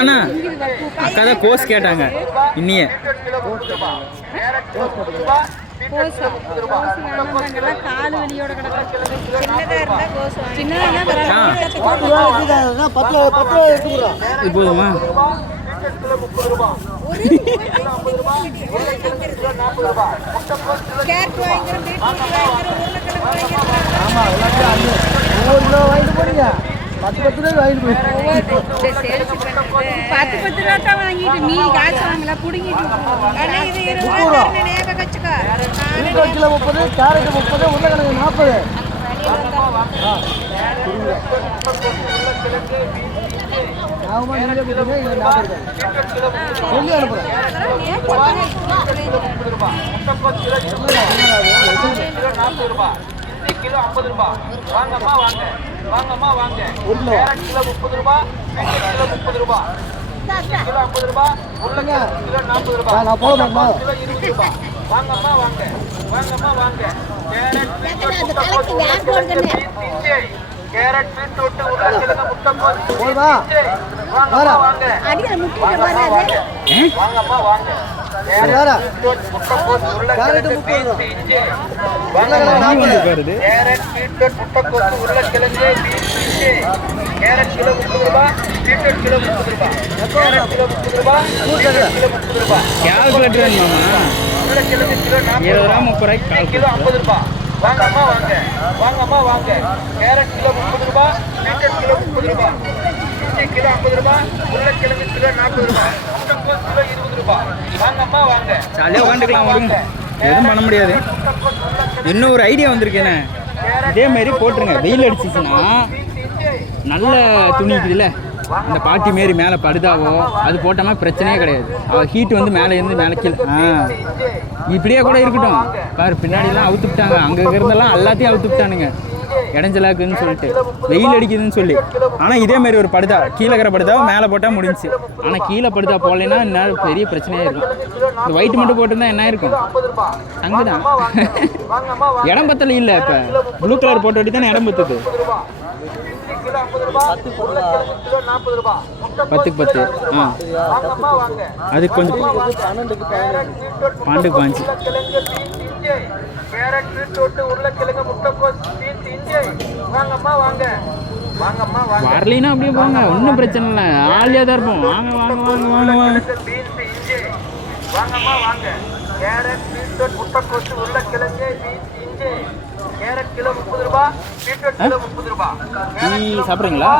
அண்ணா அக்கா தான் கோஸ் கேட்டாங்க இன்னியே காலு வலியோட போதுமா வாங்கிட்டு போறீங்க 10 ரூபா வாங்கிட்டு 10 ரூபா தான் வாங்கிட்டு மீதி காசு வாங்கல புடுங்கிட்டு கிலோ 30 கேரட் 30 உருளைக்கிழங்கு 40 சொல்லி அனுப்புறேன் கிலோ 50 ரூபாய் வாங்கம்மா வாங்க கிலோ 30 ரூபாய் கிலோ 30 ரூபாய் கிலோ 50 ரூபாய் உருளைக்கிழங்கு கிலோ 40 ரூபாய் நான் போட மாட்டேன் கிலோ 20 ரூபாய் வாங்கம்மா வாங்க கேரட் பீட்ரூட் உருளைக்கிழங்கு முட்டைக்கோஸ் போடுமா வாங்கம்மா வாங்க வேற முட்டைக்கோஸ் உருளைக்கிழங்கு பீன்ஸ் இஞ்சி கேரட் பீட்ரூட் முட்டைக்கோஸ் உருளைக்கிழங்கு பீன்ஸ் இஞ்சி கேரட் கிலோ 30 ரூபாய் பீட்ரூட் கிலோ 30 ரூபாய் கேரட் கிலோ 30 ரூபாய் பீட்ரூட் கிலோ 30 ரூபாய் கால்குலேட்டர் மாமா உருளைக்கிழங்கு கிலோ 40 ரூபாய் 30 ரூபாய்க்கு கிலோ 50 ரூபாய் வாங்கம்மா வாங்க கேரட் கிலோ 30 ரூபாய் பீட்ரூட் கிலோ 30 ரூபாய் இஞ்சி கிலோ 50 ரூபாய் உருளைக்கிழங்கு கிலோ 40 ரூபாய் முட்டைக்கோஸ் கிலோ 20 ரூபாய் வாங்கம்மா வாங்க ஜாலியாக உட்காந்துக்கலாம் வரும் எதுவும் பண்ண முடியாது. இன்னும் ஒரு ஐடியா வந்திருக்கேண்ணே, இதே மாதிரி போட்டுருங்க. வெயில் அடிச்சிச்சுன்னா நல்ல துணி இருக்குதுல்ல, இந்த பாட்டி மாரி மேலே படுதாவோ அது போட்டோம்னா பிரச்சனையே கிடையாது. ஹீட் வந்து மேலே இருந்து மேலே கீழே இப்படியே கூட இருக்கட்டும். பாரு பின்னாடிலாம் அவுத்துவிட்டாங்க, அங்கே இருந்தெல்லாம் எல்லாத்தையும் அவுத்துவிட்டானுங்க இடைஞ்சலாக்குன்னு சொல்லிட்டு, வெயில் அடிக்குதுன்னு சொல்லி. ஆனால் இதே மாதிரி ஒரு படுதா கீழே இருக்கிற படுதாவை மேலே போட்டால் முடிஞ்சு. ஆனால் கீழே படுதா போடலைன்னா இன்னும் பெரிய பிரச்சனையாக இருக்கும். இந்த ஒயிட் மட்டும் போட்டிருந்தா என்ன இருக்கும், அங்கேதான் இடம் பத்தல இல்லை. இப்போ ப்ளூ கலர் போட்ட வட்டி தானே இடம் பத்துது. 10க்கு 10 அது கொஞ்சம் 12க்கு 5. கேரட் பீட்ரூட் உருளைக்கிழங்கு முட்டைக்கோஸ் பீன்ஸ் இஞ்சி வாங்கம்மா வாங்க வரலைன்னா அப்படியே போங்க, ஒன்றும் பிரச்சனை இல்லை. ஆளியாக தான் இருப்போம். வாங்க பீன்ஸ் இஞ்சி வாங்கம்மா வாங்க கேரட் பீட்ரூட் முட்டைக்கோஸ் உருளைக்கிழங்கு பீன்ஸ் இஞ்சி கேரட் கிலோ 30 ரூபாய் பீட்ரூட் கிலோ 30 ரூபாய். சாப்பிட்றீங்களா?